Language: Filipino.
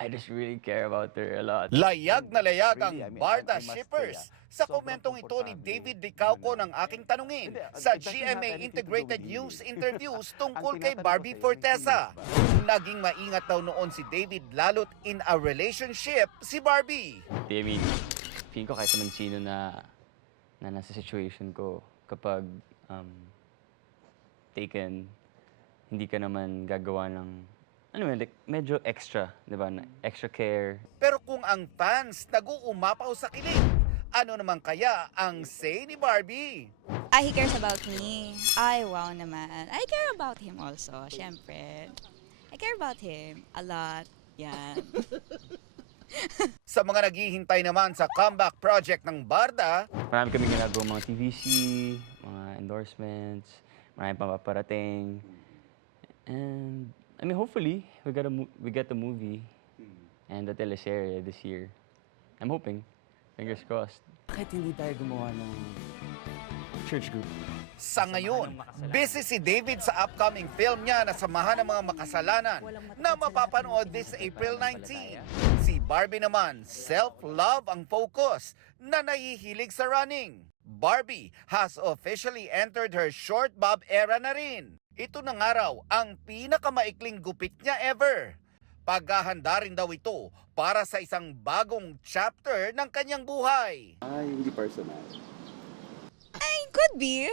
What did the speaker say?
I just really care about her a lot. Layag na layag ang Really, I mean, Barda I must say, shippers sa sobrang komentong ito ni komportable David Dicauco na- ng aking tanungin Hindi, sa it doesn't have GMA anything to do Integrated with News David. interviews tungkol Ang kay tinatanong Barbie ko sa'yo, Fortesa. may feelings Naging maingat daw noon si David lalo't in a relationship si Barbie. I mean, feeling ko kahit naman sino na nasa situation ko, kapag taken, hindi ka naman gagawa ng, ano yun, like, medyo extra, di ba? Extra care. Pero kung ang fans nag-uumapaw sa kilig, ano naman kaya ang say ni Barbie? He cares about me. Ay, wow naman. I care about him also, syempre. I care about him a lot. Yan. Sa mga naghihintay naman sa comeback project ng Barda, Marami kami ginagawa mga TVC, mga endorsements, marami pang paparating. And, I mean, hopefully, we get the movie and the teleserye this year. I'm hoping. Fingers crossed. Bakit hindi tayo gumawa ng church group? sa ngayon, busy si David sa upcoming film niya na Samahan ng Mga Makasalanan na mapapanood this April 19. Si Barbie naman, self-love ang focus na nahihilig sa running. Barbie has officially entered her short bob era na rin. Ito na nga raw ang pinakamaikling gupit niya ever. Paghahanda rin daw ito para sa isang bagong chapter ng kanyang buhay. Ay, hindi personal. Ay, could be.